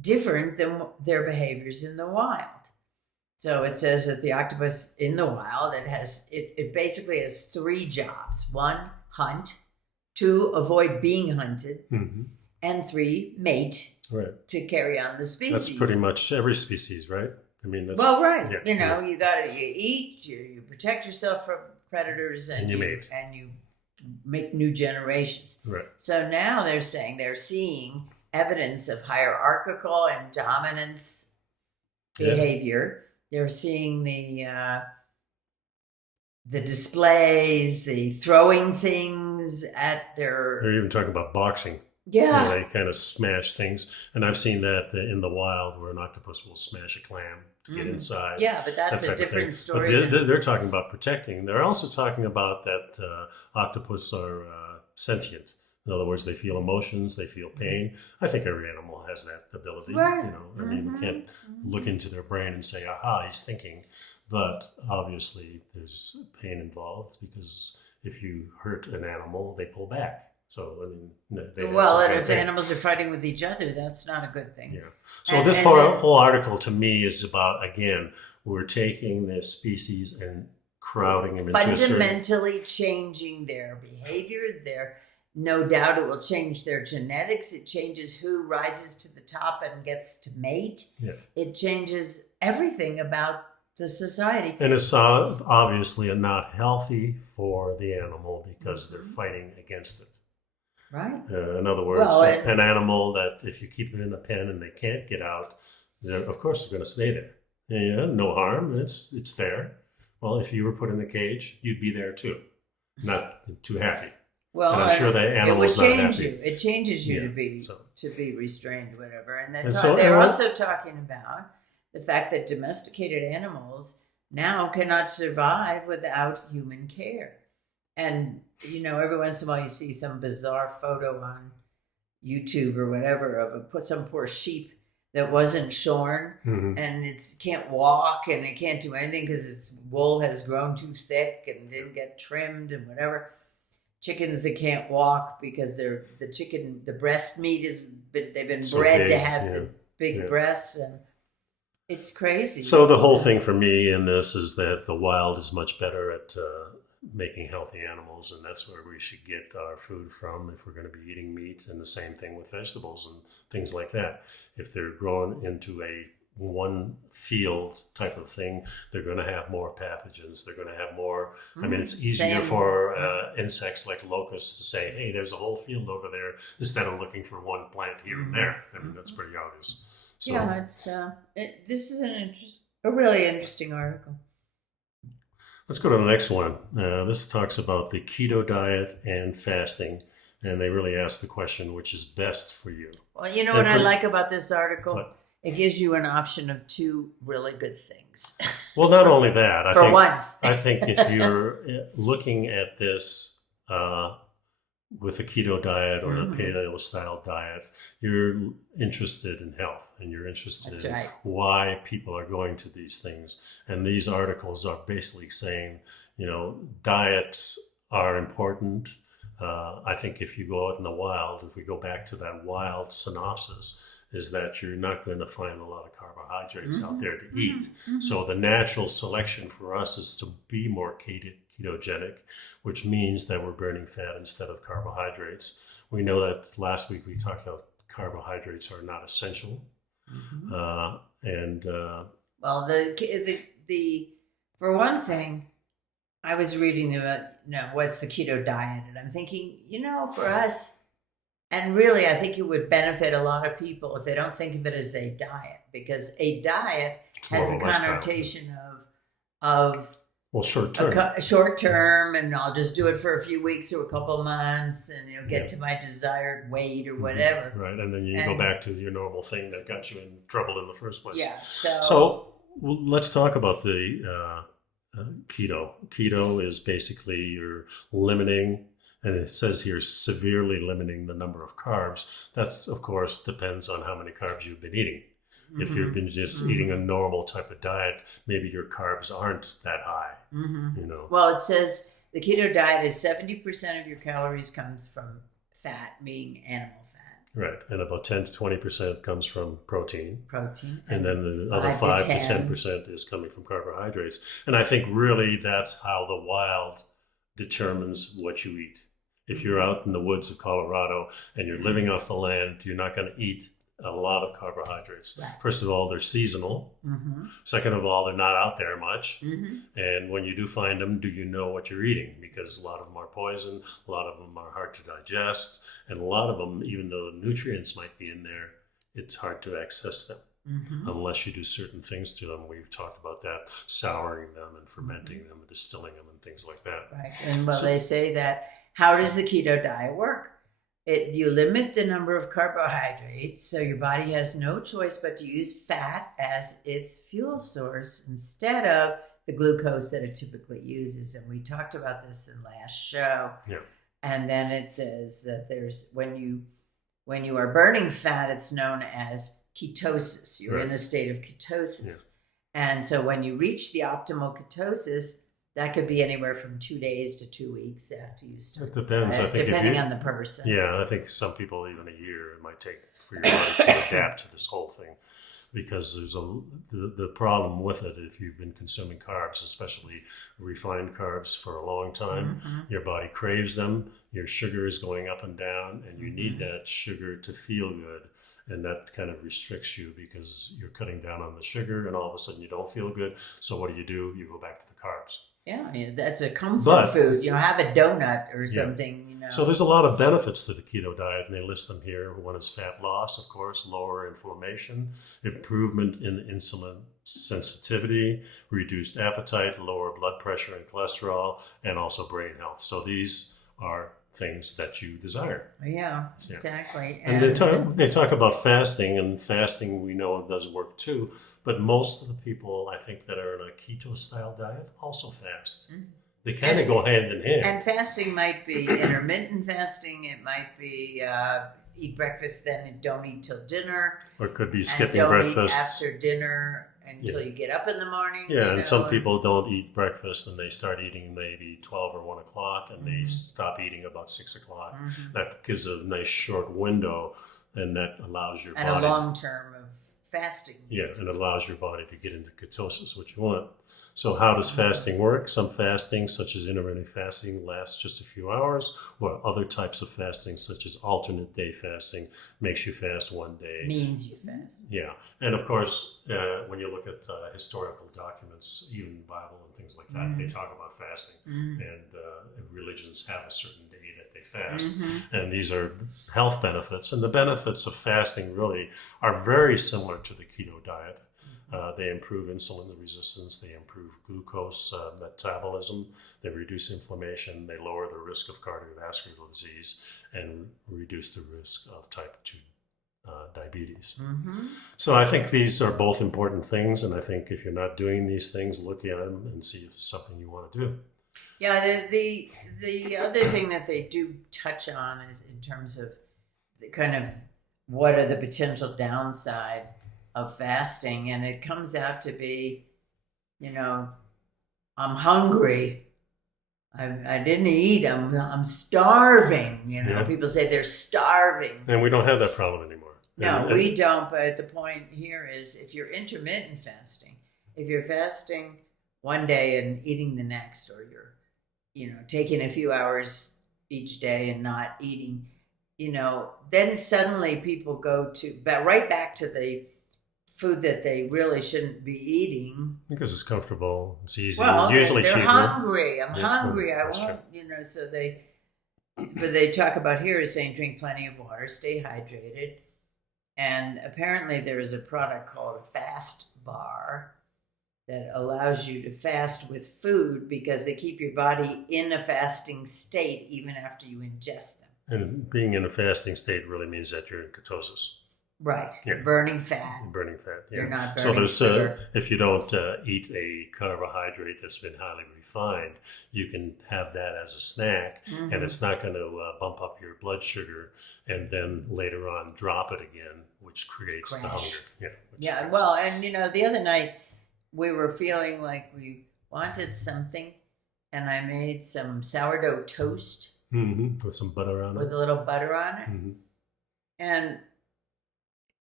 different than their behaviors in the wild. So it says that the octopus in the wild, it basically has 3 jobs. 1, hunt. 2, avoid being hunted. And 3, mate. Right. To carry on the species. That's pretty much every species, right? I mean, that's, right. Yeah, you eat, you protect yourself from predators, and you mate. And you make new generations. Right. So now they're saying they're seeing evidence of hierarchical and dominance behavior. They're seeing the displays, the throwing things at their... They're even talking about boxing. Yeah. They kind of smash things. And I've seen that in the wild, where an octopus will smash a clam to get inside. Yeah, but that's a different story. But they're talking about protecting. They're also talking about that octopus are sentient. In other words, they feel emotions, they feel pain. I think every animal has that ability. Right. I mean, we can't look into their brain and say, aha, he's thinking. But obviously, there's pain involved, because if you hurt an animal, they pull back. So, I mean, and if animals are fighting with each other, that's not a good thing. Yeah. So this whole article to me is about, again, we're taking this species and crowding them into fundamentally changing their behavior. No doubt it will change their genetics. It changes who rises to the top and gets to mate. Yeah. It changes everything about the society. And it's obviously not healthy for the animal, because they're fighting against it. Right. In other words, an animal that if you keep it in a pen and they can't get out, of course they're going to stay there. Yeah, no harm. It's there. Well, if you were put in the cage, you'd be there too. Not too happy. Well, and I'm sure the animal's not happy. It changes you to be restrained, whatever. And they're they're also talking about the fact that domesticated animals now cannot survive without human care. And, every once in a while you see some bizarre photo on YouTube or whatever of some poor sheep that wasn't shorn, and it can't walk and it can't do anything because its wool has grown too thick and didn't get trimmed and whatever. Chickens that can't walk because the breast meat they've been bred to have the big breasts, and it's crazy. So the whole thing for me in this is that the wild is much better at making healthy animals, and that's where we should get our food from if we're going to be eating meat. And the same thing with vegetables and things like that. If they're grown into a one field type of thing, they're going to have more pathogens. They're going to have more. I mean, it's easier for insects like locusts to say, hey, there's a whole field over there, instead of looking for one plant here and there. I mean, that's pretty obvious. So, yeah, this is a really interesting article. Let's go to the next one. This talks about the keto diet and fasting, and they really ask the question, which is best for you? Well, you know And what I for- like about this article? What? It gives you an option of two really good things. Well, not only that, For once. I think if you're looking at this with a keto diet or a paleo style diet, you're interested in health and you're interested That's in right. why people are going to these things. And these articles are basically saying, diets are important. I think if you go out in the wild, if we go back to that wild synopsis, is that you're not going to find a lot of carbohydrates out there to eat. So the natural selection for us is to be more ketogenic, which means that we're burning fat instead of carbohydrates. We know that last week we talked about carbohydrates are not essential. Well, the for one thing, I was reading about what's the keto diet, and I'm thinking, for us, and really, I think it would benefit a lot of people if they don't think of it as a diet, because a diet has the connotation of short term. Short term, and I'll just do it for a few weeks or a couple months, and get to my desired weight or whatever. Right, and then you go back to your normal thing that got you in trouble in the first place. Yeah. So let's talk about the keto. Keto is basically you're limiting. And it says here, severely limiting the number of carbs. That's, of course, depends on how many carbs you've been eating. If you've been just eating a normal type of diet, maybe your carbs aren't that high. Well, it says the keto diet is 70% of your calories comes from fat, meaning animal fat. Right. And about 10 to 20% comes from protein. And then the other 5 to 10% is coming from carbohydrates. And I think really that's how the wild determines what you eat. If you're out in the woods of Colorado and you're living off the land, you're not going to eat a lot of carbohydrates. Right. First of all, they're seasonal. Second of all, they're not out there much. And when you do find them, do you know what you're eating? Because a lot of them are poison, a lot of them are hard to digest, and a lot of them, even though the nutrients might be in there, it's hard to access them. Unless you do certain things to them. We've talked about that, souring them and fermenting them and distilling them and things like that. Right. And they say that, how does the keto diet work? You limit the number of carbohydrates, so your body has no choice but to use fat as its fuel source instead of the glucose that it typically uses. And we talked about this in last show. Yeah. And then it says that when you are burning fat, it's known as ketosis. You're in a state of ketosis. And so when you reach the optimal ketosis, that could be anywhere from 2 days to 2 weeks after you start. It depends. I think depending on the person. Yeah, I think some people even a year it might take for your body to adapt to this whole thing, because there's the problem with it. If you've been consuming carbs, especially refined carbs, for a long time, your body craves them. Your sugar is going up and down, and you need that sugar to feel good. And that kind of restricts you because you're cutting down on the sugar, and all of a sudden you don't feel good. So what do? You go back to the carbs. Yeah, that's a comfort food. Have a donut or something. So there's a lot of benefits to the keto diet, and they list them here. One is fat loss, of course, lower inflammation, improvement in insulin sensitivity, reduced appetite, lower blood pressure and cholesterol, and also brain health. So these are things that you desire. Yeah, exactly. And they talk about fasting, and fasting we know it does work too, but most of the people I think that are in a keto style diet also fast. They kind of go hand in hand. And fasting might be intermittent fasting. It might be eat breakfast, then don't eat till dinner. Or it could be skipping don't breakfast. Eat after dinner until you get up in the morning. Yeah, and some people don't eat breakfast and they start eating maybe 12 or 1 o'clock, and they stop eating about 6 o'clock. That gives a nice short window, and that allows your body... And a long term of fasting. Yes, and it allows your body to get into ketosis, which you want. So how does fasting work? Some fasting, such as intermittent fasting, lasts just a few hours, or other types of fasting, such as alternate day fasting, makes you fast one day. Means you fast. Yeah. And of course, when you look at historical documents, even the Bible and things like that, they talk about fasting. And religions have a certain day that they fast. And these are health benefits. And the benefits of fasting really are very similar to the keto diet. They improve insulin resistance. They improve glucose metabolism. They reduce inflammation. They lower the risk of cardiovascular disease and reduce the risk of type 2 diabetes. Mm-hmm. So I think these are both important things. And I think if you're not doing these things, look at them and see if it's something you want to do. Yeah, the other thing that they do touch on is in terms of the kind of what are the potential downside of fasting, and it comes out to be, I'm hungry. I didn't eat. I'm starving. Yeah. People say they're starving, and we don't have that problem anymore. No, we don't. But the point here is, if you're intermittent fasting, if you're fasting one day and eating the next, or you're taking a few hours each day and not eating, then suddenly people go right back to the food that they really shouldn't be eating. Because it's comfortable, it's easy, Well, usually they're cheaper. hungry. I'm Yeah, hungry. I that's want, so but they talk about here is saying drink plenty of water, stay hydrated. And apparently there is a product called a fast bar that allows you to fast with food because they keep your body in a fasting state even after you ingest them. And being in a fasting state really means that you're in ketosis. Right. Yeah. Burning fat. Burning fat. Yeah. You're not So burning sugar. if you don't eat a carbohydrate that's been highly refined, you can have that as a snack, Mm-hmm. and it's not going to bump up your blood sugar and then later on drop it again, which creates the hunger. Yeah. Well, and the other night we were feeling like we wanted something, and I made some sourdough toast with some butter on it. with a little butter on it, Mm-hmm. and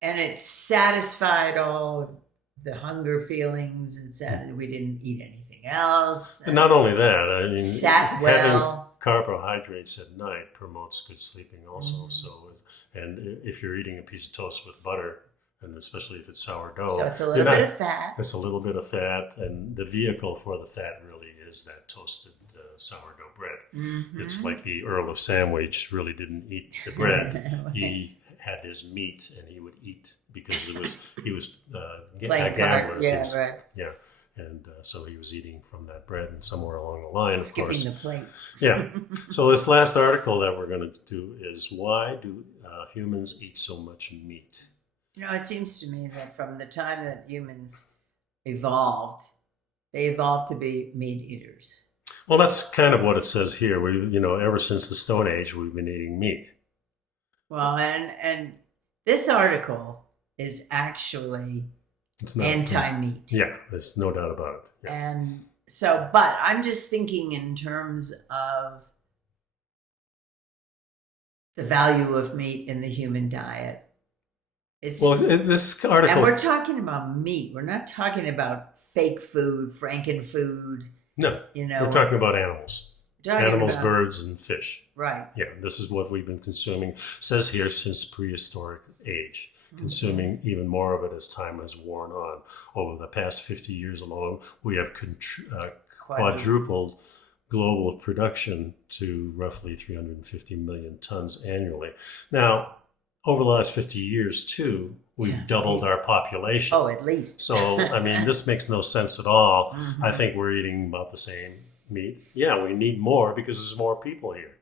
it satisfied all the hunger feelings, and we didn't eat anything else. And not only that, I mean, sat having well. carbohydrates at night promotes good sleeping also. Mm-hmm. So, and if you're eating a piece of toast with butter, and especially if it's sourdough, So it's a little bit of fat. It's a little bit of fat, and the vehicle for the fat really is that toasted sourdough bread. Mm-hmm. It's like the Earl of Sandwich really didn't eat the bread. He had his meat, and he would eat because he was a gambler. Yeah, right. Yeah. And so he was eating from that bread, and somewhere along the line, Skipping of course. the plate. Yeah. So this last article that we're going to do is why do humans eat so much meat? It seems to me that from the time that humans evolved, they evolved to be meat eaters. Well, that's kind of what it says here. We, ever since the Stone Age, we've been eating meat. Well, and this article is actually It's not anti-meat. Yeah, there's no doubt about it. Yeah. And so, but I'm just thinking in terms of the value of meat in the human diet. This article, and we're talking about meat. We're not talking about fake food, frankenfood. No, we're talking about animals. Birds, and fish. Right. Yeah, this is what we've been consuming. It says here since prehistoric age. Consuming even more of it as time has worn on. Over the past 50 years alone, we have quadrupled global production to roughly 350 million tons annually. Now, over the last 50 years, too, we've doubled our population. Oh, at least. So, I mean, this makes no sense at all. Mm-hmm. I think we're eating about the same meat. Yeah, we need more because there's more people here.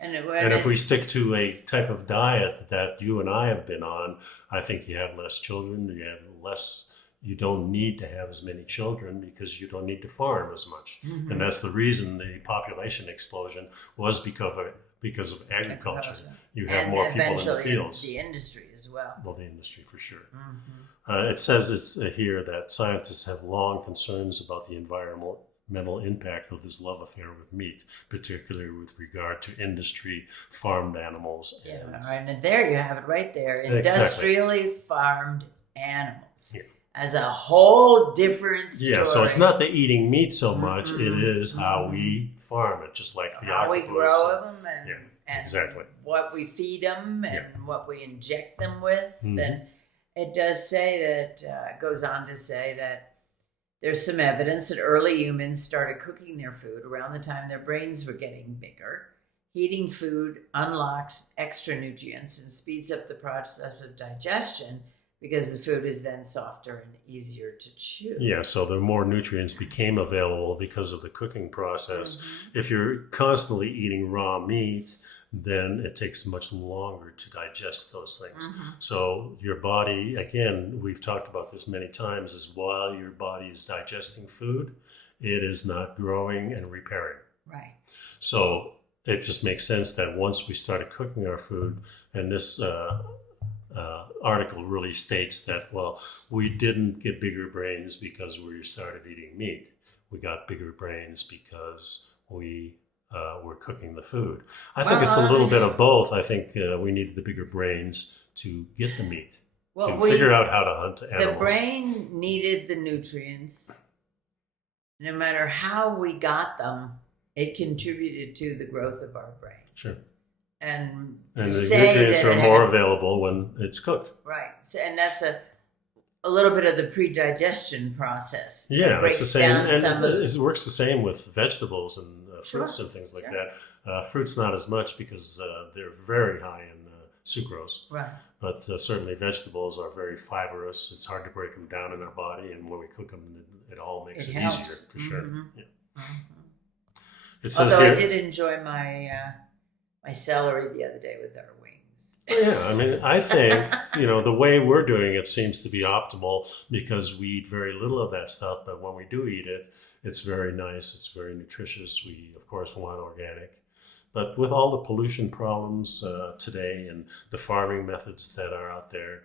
And if we stick to a type of diet that you and I have been on, I think you have less children. You don't need to have as many children because you don't need to farm as much. Mm-hmm. And that's the reason the population explosion was because of agriculture. You have more people in the fields. The industry as well. Well, the industry for sure. Mm-hmm. It says here that scientists have long concerns about the environmental impact of this love affair with meat, particularly with regard to industry, farmed animals. And there you have it right there. Industrially farmed animals. Yeah. As a whole different story. Yeah, so it's not the eating meat so much, it is how we farm it, just like the how octopus. We grow them and exactly. what we feed them and what we inject them with. And it does say that, goes on to say that there's some evidence that early humans started cooking their food around the time their brains were getting bigger. Heating food unlocks extra nutrients and speeds up the process of digestion, because the food is then softer and easier to chew. Yeah, so the more nutrients became available because of the cooking process. If you're constantly eating raw meat, then it takes much longer to digest those things. So your body, again, we've talked about this many times, is while your body is digesting food, it is not growing and repairing. Right. So it just makes sense that once we started cooking our food, and this article really states that, well, we didn't get bigger brains because we started eating meat. We got bigger brains because we were cooking the food. I think it's a little bit of both. I think we needed the bigger brains to get the meat, to figure out how to hunt animals. The brain needed the nutrients. No matter how we got them, it contributed to the growth of our brains. Sure. And the nutrients are more available when it's cooked. Right. So, and that's a little bit of the pre-digestion process. Yeah, it's the same. And it works the same with vegetables and fruits and things like that. Fruits not as much because they're very high in sucrose. Right. But certainly vegetables are very fibrous. It's hard to break them down in our body. And when we cook them, it all makes it easier, for sure. Yeah. It says Although here, I did enjoy my celery the other day with our wings. Yeah, I mean, I think, the way we're doing it seems to be optimal because we eat very little of that stuff, but when we do eat it, it's very nice, it's very nutritious. We, of course, want organic. But with all the pollution problems today and the farming methods that are out there,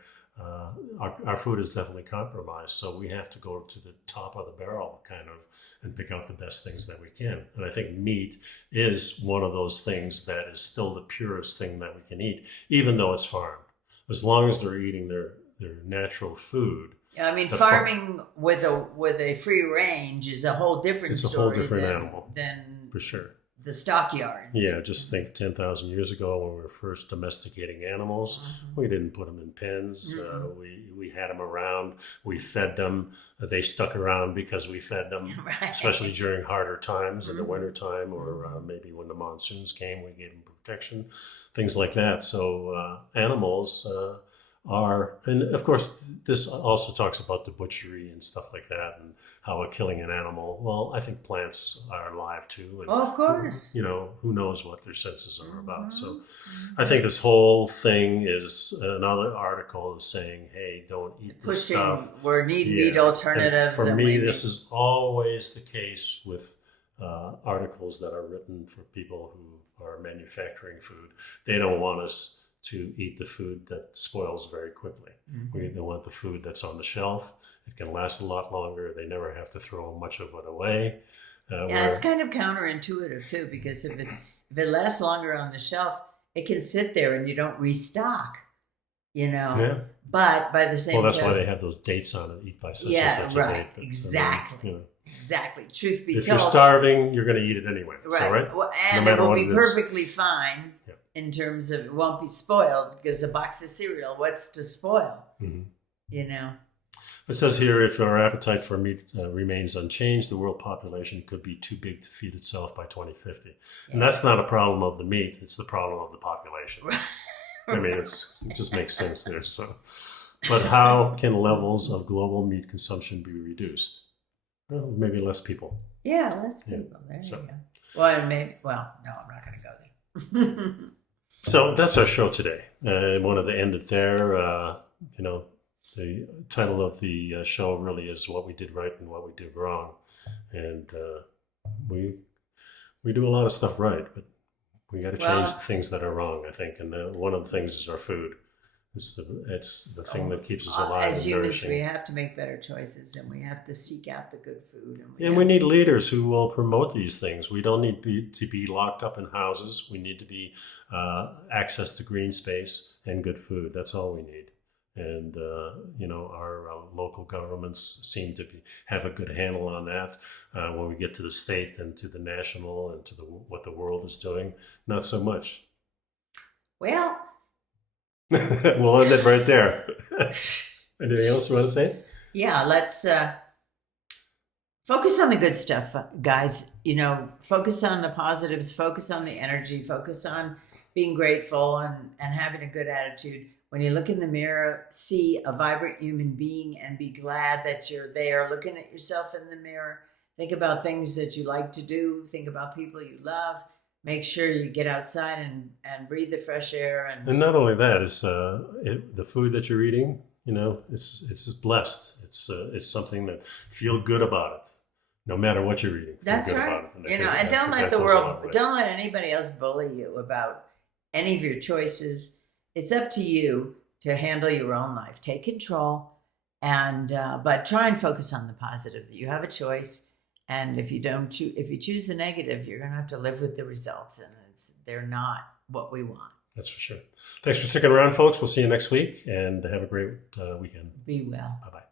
our food is definitely compromised. So we have to go to the top of the barrel and pick out the best things that we can. And I think meat is one of those things that is still the purest thing that we can eat, even though it's farmed. As long as they're eating their natural food. Yeah, I mean, farming with a free range is a whole different story. It's a whole different animal. Than for sure. The stockyards. Yeah, just think 10,000 years ago when we were first domesticating animals, we didn't put them in pens. We had them around. We fed them. They stuck around because we fed them, especially during harder times in the wintertime or maybe when the monsoons came, we gave them protection, things like that. So animals are, and of course, this also talks about the butchery and stuff like that and how we're killing an animal. Well, I think plants are alive too. And, of course. Who knows what their senses are about. So I think this whole thing is another article is saying, hey, don't eat this stuff. We're needing meat alternatives. And for me, this is always the case with articles that are written for people who are manufacturing food. They don't want us to eat the food that spoils very quickly. They want the food that's on the shelf. It can last a lot longer. They never have to throw much of it away. It's kind of counterintuitive too, because if it lasts longer on the shelf, it can sit there and you don't restock. Yeah. But by the same time, that's why they have those dates on it. Eat by such and such a date. But, exactly. Exactly. Truth be told, if you're starving, you're going to eat it anyway. Right. So, right? Well, and no it will be perfectly fine in terms of it won't be spoiled because a box of cereal, what's to spoil? It says here, if our appetite for meat remains unchanged, the world population could be too big to feed itself by 2050. And that's not a problem of the meat. It's the problem of the population. I mean, it just makes sense there. So, but how can levels of global meat consumption be reduced? Well, maybe less people. Yeah, less people. There you go. Well, no, I'm not going to go there. So that's our show today. I wanted to end it there. The title of the show really is What We Did Right and What We Did Wrong. And we do a lot of stuff right, but we got to change the things that are wrong, I think. And one of the things is our food. It's the thing that keeps us alive. As and humans, nourishing. we have to make better choices, and we have to seek out the good food. And we need leaders who will promote these things. We don't need to be locked up in houses. We need to be access to green space and good food. That's all we need. And our local governments seem to have a good handle on that. When we get to the state and to the national and to what the world is doing, not so much. Well. We'll end it right there. Anything else you want to say? Yeah, let's focus on the good stuff, guys. Focus on the positives, focus on the energy, focus on being grateful and having a good attitude. when you look in the mirror, see a vibrant human being and be glad that you're there. Looking at yourself in the mirror, think about things that you like to do. Think about people you love. Make sure you get outside and breathe the fresh air. And not only that, it's the food that you're eating. It's blessed. It's something that feel good about it, no matter what you're eating. That's right. And don't let the world, don't let anybody else bully you about any of your choices. It's up to you to handle your own life. Take control, and but try and focus on the positive. That you have a choice, and if you choose the negative, you're going to have to live with the results, and they're not what we want. That's for sure. Thanks for sticking around, folks. We'll see you next week, and have a great weekend. Be well. Bye-bye.